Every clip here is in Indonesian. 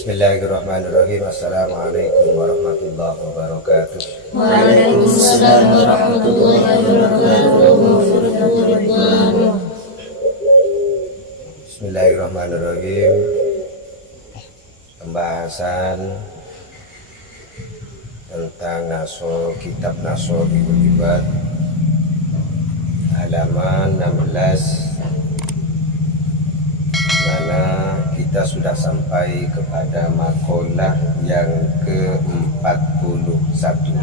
Bismillahirrahmanirrahim. Assalamualaikum warahmatullahi wabarakatuh. Waalaikumsalam warahmatullahi wabarakatuh. Bismillahirrahmanirrahim. Pembahasan tentang kitab Nashorul Ibad halaman 16, mana kita sudah sampai kepada makalah yang ke-41.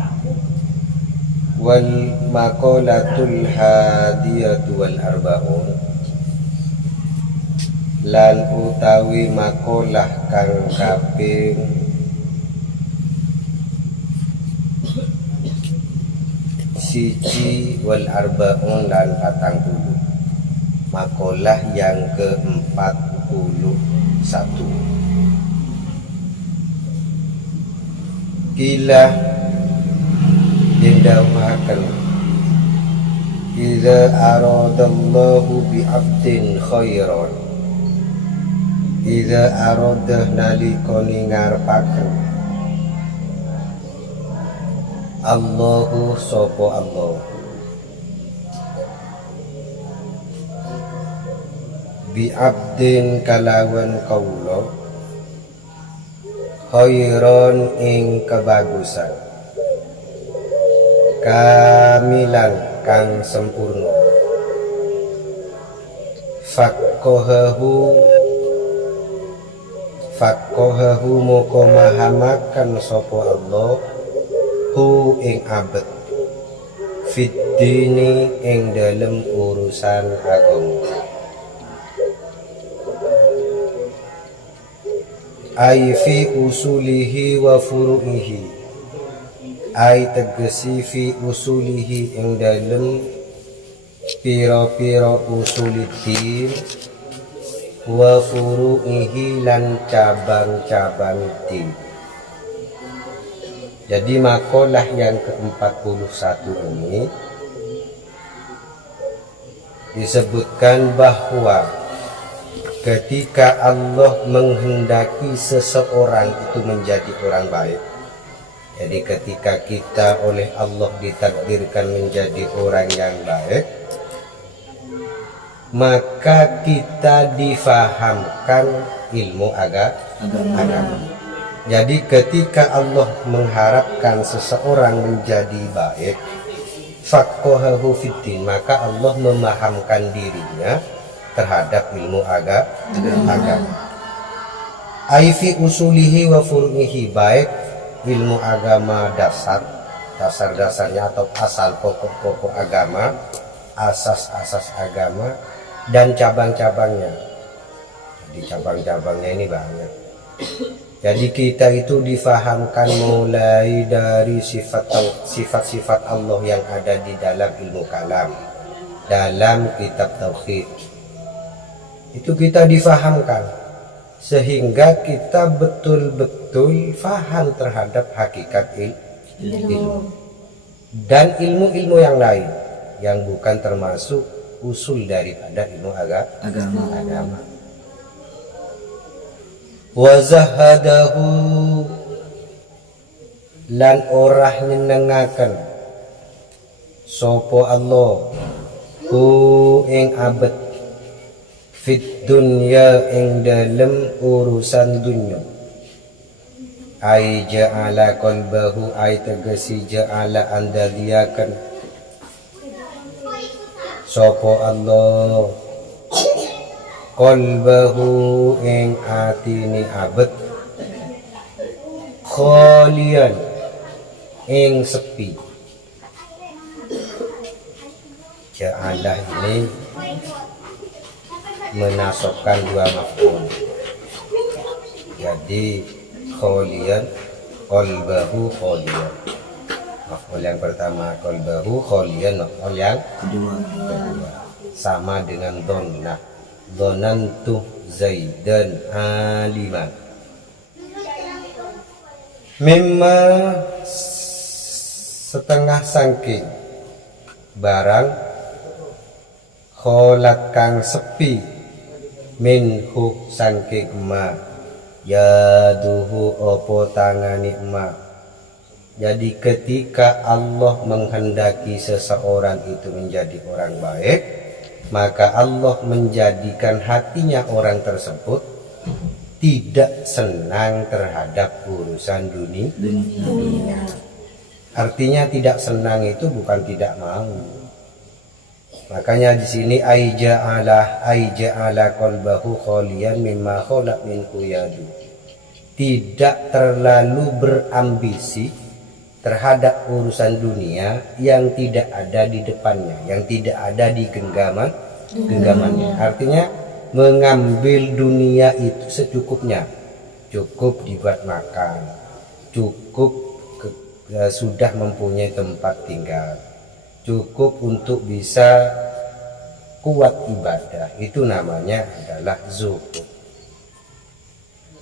Wal maqalatul hadiyatu wal arba'un, lan utawi makalah kang kaping siji wal arba'un lan 40. Makalah yang ke-41. Kila dindawahkan idza aradallahu bi'abdin khairan, idza aradah nalikoni ngarepaken Allahu sopo Allah bi'abdin kalawan kaula khairan ing kebagusan kamilan kang sempurna faqahahu moko mahamakan sopo Allah hu ing abad fid dini ing dalem urusan agama. Ai fi usulihi wa furu'ihi, ai tegesi fi usulihi ing dalem pira-pira usuliddin wa furu'ihi lan cabang-cabang din. Jadi makalah yang ke-41 ini disebutkan bahwa ketika Allah menghendaki seseorang itu menjadi orang baik, jadi ketika kita oleh Allah ditakdirkan menjadi orang yang baik, maka kita difahamkan ilmu agama. Jadi ketika Allah mengharapkan seseorang menjadi baik, faqahahu fiddin, maka Allah memahamkan dirinya terhadap ilmu agama. Aifi usulihi wa furu'ihi, baik ilmu agama dasar-dasarnya atau asal pokok-pokok agama, asas-asas agama, dan cabang-cabangnya. Jadi cabang-cabangnya ini banyak. Jadi kita itu difahamkan mulai dari sifat-sifat Allah yang ada di dalam ilmu kalam, dalam kitab tauhid. Itu kita difahamkan sehingga kita betul-betul faham terhadap hakikat ilmu dan ilmu-ilmu yang lain yang bukan termasuk usul daripada ilmu agama. Wa zahadahu, lan orah nyenengaken sopo Allah hu ing abad fit dunya ing dalem urusan dunya. Ai ja'ala qalbahu, ai tegesi ja'ala andaliakan sopo Allah qalbahu ing atini abad khalian ing sepi. Ja'ala ini menasabkan dua maf'ul. Jadi khalian, qalbahu khalian. Maf'ul yang pertama qalbahu khalian, maf'ul yang kedua sama dengan dhanna. Dhanantu Zaidan aliman. Mimma setengah sangking barang kholat kang sepi minhu sangking ma yaduhu opo tangani ma. Jadi ketika Allah menghendaki seseorang itu menjadi orang baik, maka Allah menjadikan hatinya orang tersebut tidak senang terhadap urusan dunia. Artinya tidak senang itu bukan tidak mau. Makanya di sini ai ja'ala qalbahu khaliyan mimma khalaq min quyadu. Tidak terlalu berambisi terhadap urusan dunia yang tidak ada di depannya, yang tidak ada di genggamannya. Artinya mengambil dunia itu secukupnya, cukup dibuat makan, cukup sudah mempunyai tempat tinggal, cukup untuk bisa kuat ibadah. Itu namanya adalah zuhud.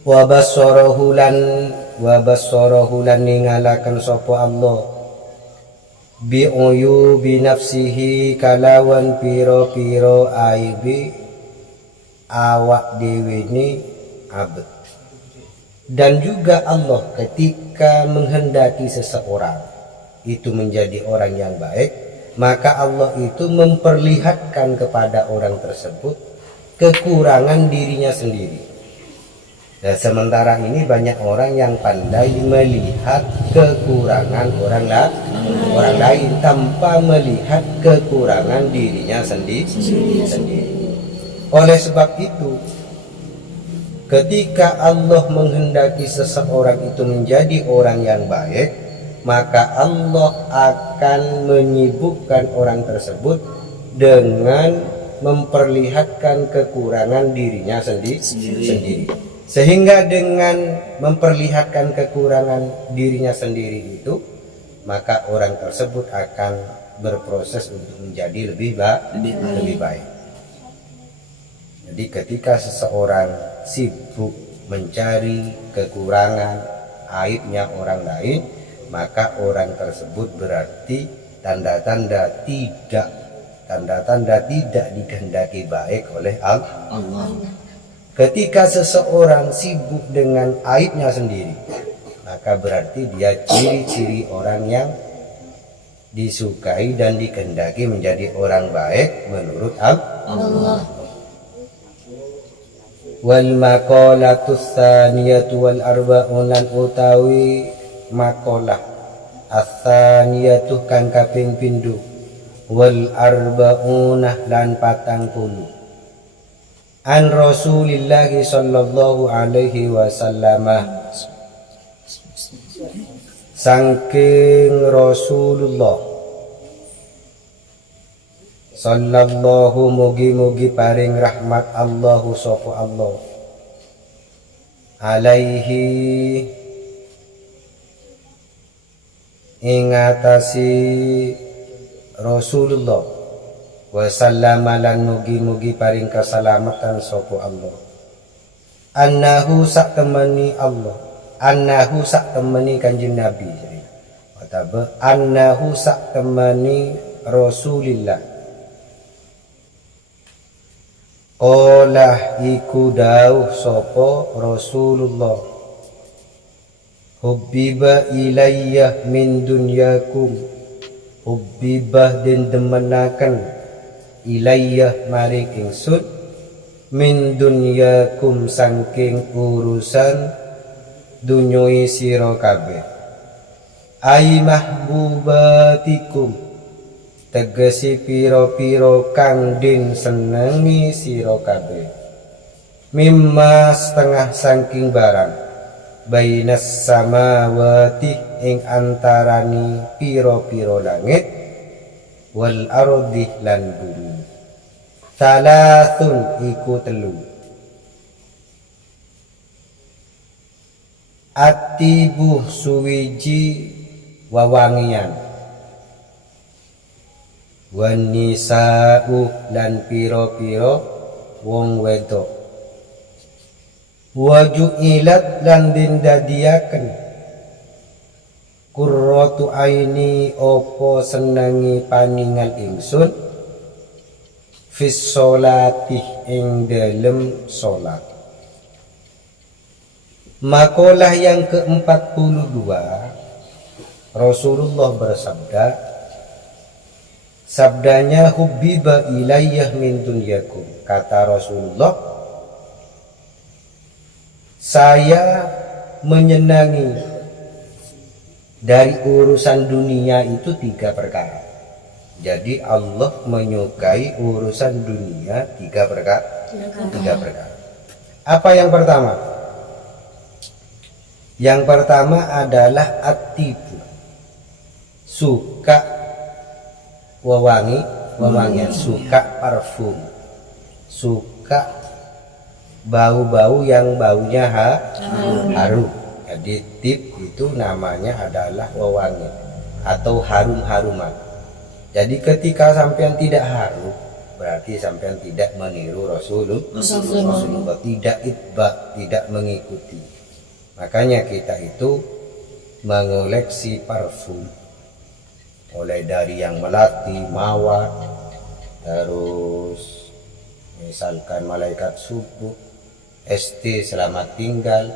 Wa bassarahu lan ningalaken sapa Allah bi uyubi nafsihi kalawan piro-piro aibi awak dhewe ni abad. Dan juga Allah ketika menghendaki seseorang itu menjadi orang yang baik, maka Allah itu memperlihatkan kepada orang tersebut kekurangan dirinya sendiri. Nah, sementara ini banyak orang yang pandai melihat kekurangan orang lain tanpa melihat kekurangan dirinya sendiri. Oleh sebab itu, ketika Allah menghendaki seseorang itu menjadi orang yang baik, maka Allah akan menyibukkan orang tersebut dengan memperlihatkan kekurangan dirinya sendiri. Sehingga dengan memperlihatkan kekurangan dirinya sendiri itu, maka orang tersebut akan berproses untuk menjadi lebih baik. Jadi ketika seseorang sibuk mencari kekurangan aibnya orang lain, maka orang tersebut berarti tanda-tanda tidak dikehendaki baik oleh Allah. Ketika seseorang sibuk dengan aibnya sendiri, maka berarti dia ciri-ciri orang yang disukai dan dikehendaki menjadi orang baik menurut Allah. Wal maqalatus tsaniyatu wal arba'un lan utawi maqalah as-tsaniyatu kang kaping pindho wal arba'unah lan 40 an Rasulillah sallallahu alaihi wasallam, saking Rasulullah sallallahu mugi-mugi paring rahmat Allahu sapa Allah alaihi ing atasi Rasulullah wasallama lan mugi-mugi paring keselamatan sapa Allah annahu sak temani Allah, annahu sak temani kanjeng Nabi, atau annahu sak temani Rasulillah qala iku dawuh sapa Rasulullah hubbiba ilayya min dunyakum, hubbibah den demenaken ilayah maring ingsun min dunyakum saking urusan dunyoi sira kabeh ai mahbubatikum tegesi piro-piro kang den senengi sira kabeh mimma setengah saking barang bainas samawati ing antarani piro-piro langit wal ardi lan bumi salasun iku telu atibuh suwiji wawangian wan nisa'u lan piro-piro wong wedok waju'ilat lan dindadiaken qurratu aini opo senangi paningal ingsun fis sholati ing dalem salat Makalah yang ke-42, Rasulullah bersabda, sabdanya hubbiba ilayyah min dunyakum. Kata Rasulullah, saya menyenangi dari urusan dunia itu 3 perkara. Jadi Allah menyukai urusan dunia 3 perkara. 3 perkara. Apa yang pertama? Yang pertama adalah at-tibu. Suka wewangian, suka parfum, suka bau-bau yang baunya harum. Jadi tip itu namanya adalah wewangi atau harum-haruman. Jadi ketika sampean tidak harum, berarti sampean tidak meniru Rasulullah, tidak itba, tidak mengikuti. Makanya kita itu mengoleksi parfum, mulai dari yang melati, mawar, terus misalkan malaikat subuh, ST selamat tinggal,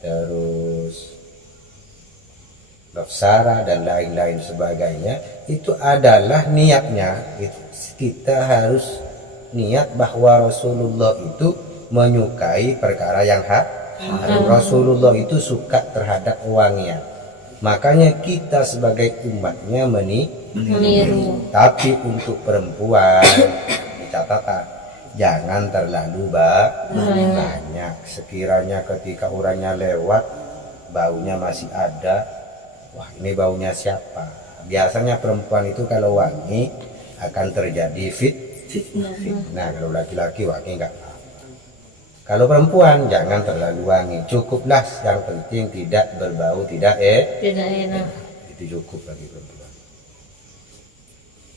terus Nafsara dan lain-lain sebagainya. Itu adalah niatnya, kita harus niat bahwa Rasulullah itu menyukai perkara yang harum. Rasulullah itu suka terhadap wangian, makanya kita sebagai umatnya meniru. Tapi untuk perempuan, catatan, jangan terlalu banyak. Sekiranya ketika orangnya lewat baunya masih ada, wah ini baunya siapa? Biasanya perempuan itu kalau wangi akan terjadi fitnah. Kalau laki-laki wangi enggak apa-apa. Kalau perempuan jangan terlalu wangi, cukuplah yang penting tidak berbau, tidak enak. Itu cukup bagi perempuan.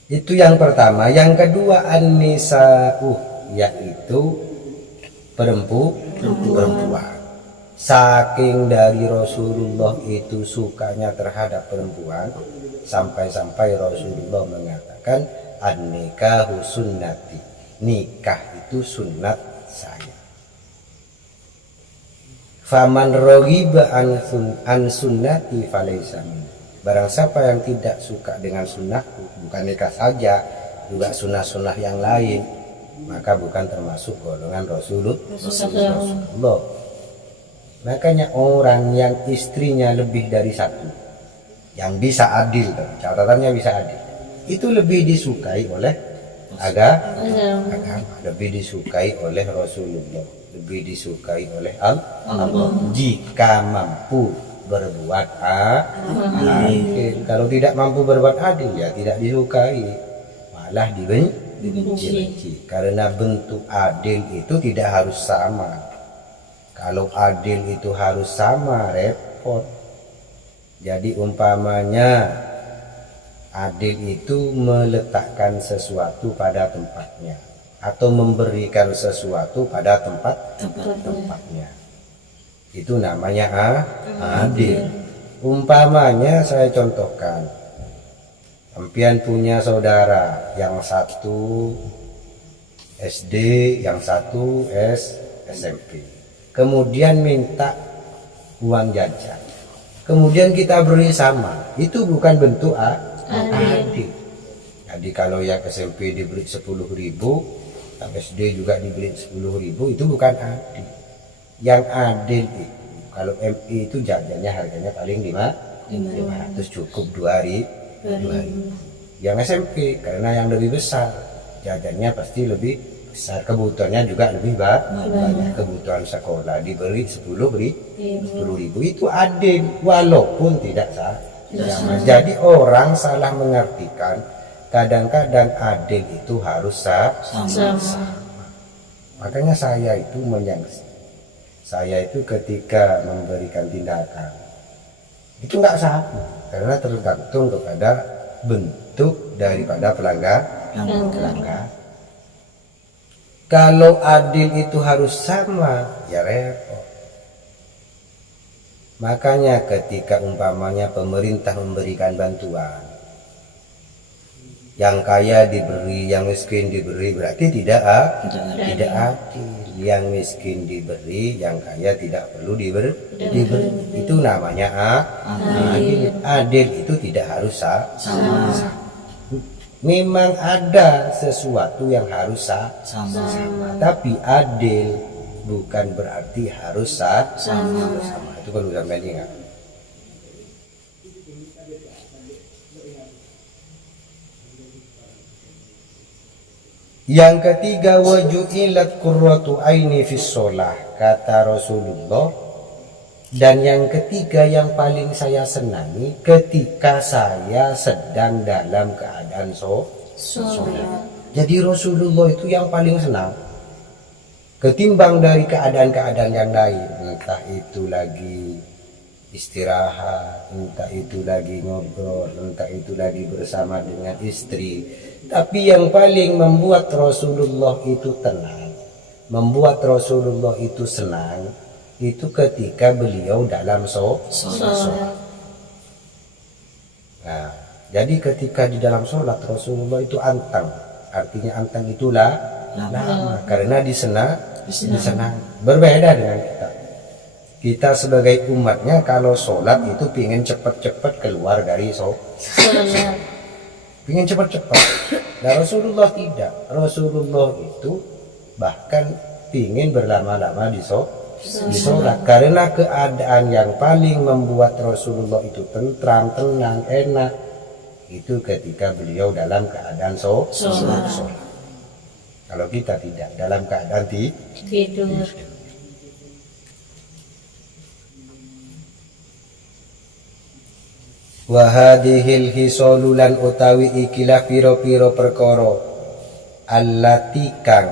Itu yang pertama. Yang kedua an-nisa'u, yaitu perempuan. Saking dari Rasulullah itu sukanya terhadap perempuan, sampai-sampai Rasulullah mengatakan an-nikahu sunnati, nikah itu sunnat saya. Faman raghiba an sunnati falaysa minni. Barang siapa yang tidak suka dengan sunnahku, bukan nikah saja, juga sunnah-sunnah yang lain, maka bukan termasuk golongan Rasulullah. Makanya orang yang istrinya lebih dari satu, yang bisa adil, catatannya bisa adil, itu lebih disukai oleh agama, lebih disukai oleh Rasulullah, lebih disukai oleh Allah. Jika mampu berbuat adil. Kalau tidak mampu berbuat adil, ya tidak disukai, malah dibenci. Karena bentuk adil itu tidak harus sama. Kalau adil itu harus sama, repot. Jadi umpamanya adil itu meletakkan sesuatu pada tempatnya, atau memberikan sesuatu pada tempatnya. Itu namanya adil. Umpamanya saya contohkan, sampean punya saudara, yang satu SD, yang satu SMP. Kemudian minta uang jajan, kemudian kita beri sama, itu bukan bentuk adil. Jadi kalau yang SMP diberi 10.000, yang SD juga diberi 10.000, itu bukan adil. Yang adil itu kalau MI itu jajannya harganya paling 500, cukup 2.000. Yang SMP karena yang lebih besar, jajannya pasti lebih besar, kebutuhannya juga lebih banyak. Kebutuhan sekolah diberi 10.000, itu adil walaupun tidak sama. Jadi orang salah mengartikan, kadang-kadang adil itu harus sama. Makanya saya itu menyangsi, saya itu ketika memberikan tindakan itu nggak sama, karena tergantung kepada bentuk daripada pelanggar. Kalau adil itu harus sama, ya repot. Makanya ketika umpamanya pemerintah memberikan bantuan, Yang kaya diberi, yang miskin diberi, berarti tidak adil. Yang miskin diberi, yang kaya tidak perlu diberi. Itu namanya adil. Adil itu tidak harus sama. Memang ada sesuatu yang harus sama. Tapi adil bukan berarti harus sama. Itu perlu sampai ingat. Yang ketiga, waju'ilat qurratu aini fis shalah, kata Rasulullah. Dan yang ketiga yang paling saya senangi ketika saya sedang dalam keadaan sholat. Jadi Rasulullah itu yang paling senang ketimbang dari keadaan-keadaan yang lain. Entah itu lagi istirahat, entah itu lagi ngobrol, entah itu lagi bersama dengan istri. Tapi yang paling membuat Rasulullah itu tenang, membuat Rasulullah itu senang, itu ketika beliau dalam sholat. Nah, jadi ketika di dalam sholat Rasulullah itu antang. Artinya antang itulah lama, karena disenang. Berbeda dengan kita. Kita sebagai umatnya kalau sholat itu pingin cepat-cepat keluar dari sholat. Pingin cepat-cepat. Nah, Rasulullah tidak. Rasulullah itu bahkan pingin berlama-lama di sholat. Karena keadaan yang paling membuat Rasulullah itu tentram, tenang, enak, itu ketika beliau dalam keadaan sholat. Kalau kita tidak, dalam keadaan tidur. Wa hadhil hisolulan utawi ikilah piro-piro perkara allati kang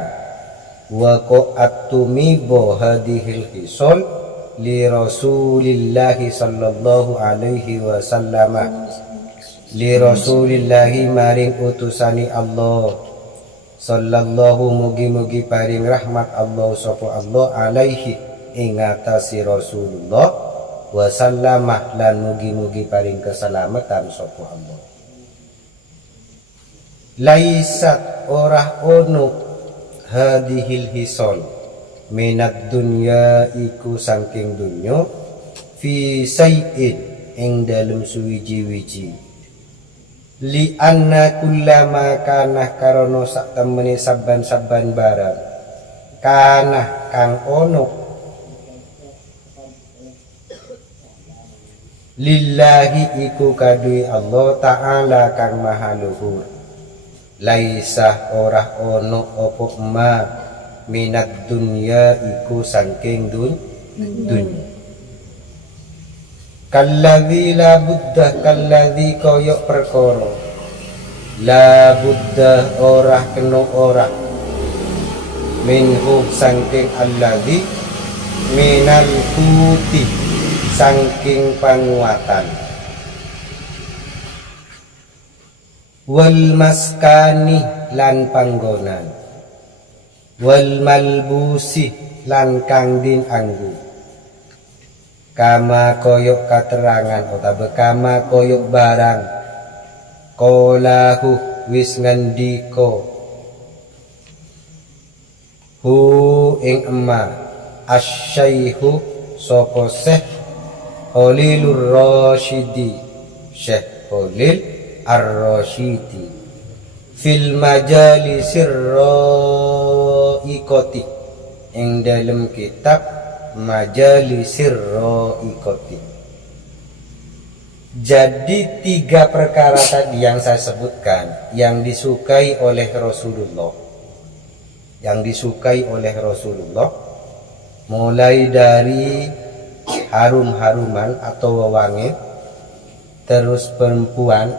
wa qa'atumibo hadhil hisol li Rasulillahi sallallahu alaihi wasallam, li Rasulillahi maring utusani Allah sallallahu, mugi-mugi paring rahmat Allah sapa Allah alaihi ing atase Rasulullah wasallamah lan mugi-mugi paring keselamatan sapa Allah. Laisat ora ono hadhil hisol minad dunya iku saking dunya fi sayyid ing dalem suwiji-wiji li anna kullama kana karana sak temene saban-saban barang kana kang ono lillahi iku kadui Allah Ta'ala kang maha luhur. Laisah ora ono opo ma minat dunya iku saking dunya. Kalladzi la buddha, kalladzi koyok perkara la buddha ora kena ora minhu saking alladzi minal kuti saking panguatan wal maskani lan panggonan wal malbusi lan kang din anggu kama koyok katerangan utawa kama koyok barang kolahu wis ngendika hu ing emma asyaihu sapa seh Khalilur Rasyidi, Syekh Khalil Ar-Rasyidi fil majalisir ra'iqati ing dalam kitab Majalisir Ra'iqati. Jadi 3 perkara tadi yang saya sebutkan yang disukai oleh Rasulullah, mulai dari harum-haruman atau wewangi, terus perempuan,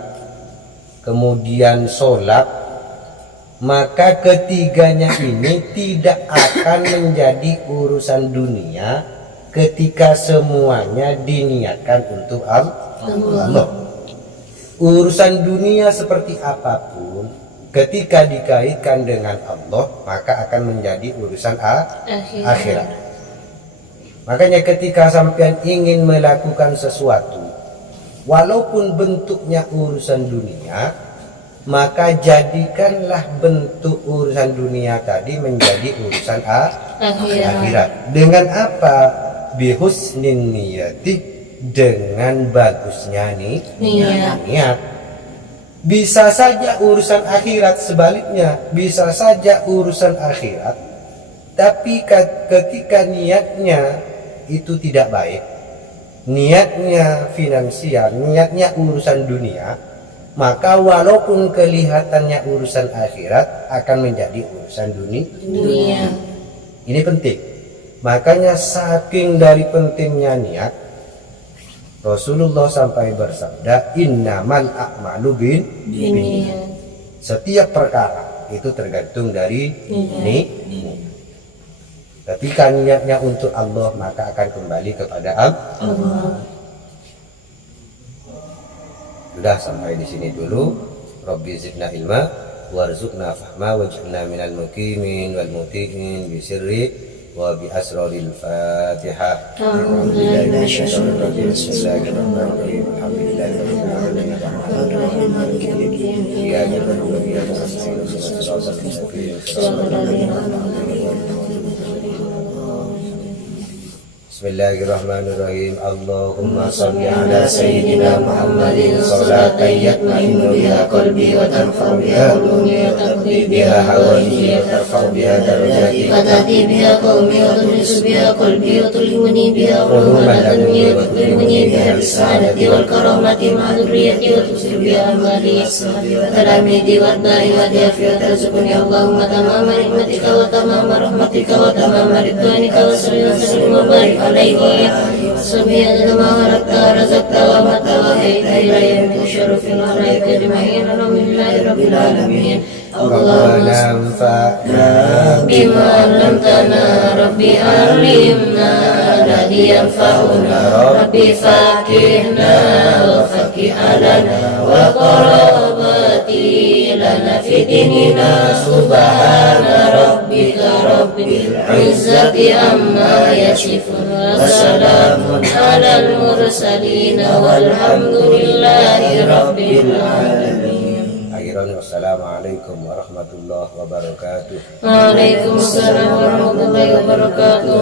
kemudian sholat, maka ketiganya ini tidak akan menjadi urusan dunia ketika semuanya diniatkan untuk Allah. Urusan dunia seperti apapun ketika dikaitkan dengan Allah maka akan menjadi urusan akhirat. Makanya ketika sampean ingin melakukan sesuatu walaupun bentuknya urusan dunia, maka jadikanlah bentuk urusan dunia tadi menjadi urusan akhirat. Dengan apa? Bihusnin niyati, dengan bagusnya niat. Bisa saja urusan akhirat sebaliknya, bisa saja urusan akhirat, tapi ketika niatnya itu tidak baik, niatnya finansial, niatnya urusan dunia, maka walaupun kelihatannya urusan akhirat akan menjadi urusan dunia. Ini penting. Makanya saking dari pentingnya niat, Rasulullah sampai bersabda, innamal a'malu binniyat. Setiap perkara itu tergantung dari niat. Ketika niatnya untuk Allah, maka akan kembali kepada Allah. Sudah sampai di sini dulu. Rabbi zidna ilma warzuqna fahma waj'alna minal muqimin wal muti'in bi sirri wa bi asraril Fatihah. Alhamdulillahi minasyaitonir rajim. Bismillahirrahmanirrahim. Alhamdulillahi rabbil alamin. Arrahmanir rahim. Iyyaka na'budu wa iyyaka nasta'in. Ihdinas siratal mustaqim. Siratal ladzina an'amta 'alaihim. Bismillahirrahmanirrahim. Allahumma salli ala sayyidina Muhammadin salatan yatma'innu biha qalbi wa tanfa'u biha ulumi wa taqdi biha hawaiji wa tarfa'u biha darajati wa tahdi biha qaumi wa tulisu biha qalbi wa tulimuni biha uluman ladunni wa tulimuni biha bisaadati wal karamati ma dzurriyyati wa tusir biha amali wa talamidi wa adnai wa diafi wa tarzuqni Allahumma tamama nikmatika wa tamama rahmatika wa tamama ridwanika wa sallim wa barik alaihi wa sallama ma harakta razaqta wa mata wa hayta ilayya min syarufil alaika ajma'in. Alhamdulillahi rabbil alamin. Allahumma anfa'na bima 'allamtana rabbi 'allimna alladhi yanfa'una rabbi faqihna wa faqih alana wa qarabati lana fi dinina subhana rabbika rabbil izzati amma yasifun wa salamun alal mursalin walhamdulillahi rabbil alamin. Wassalamualaikum warahmatullahi wabarakatuh. Waalaikumsalam warahmatullahi wabarakatuh.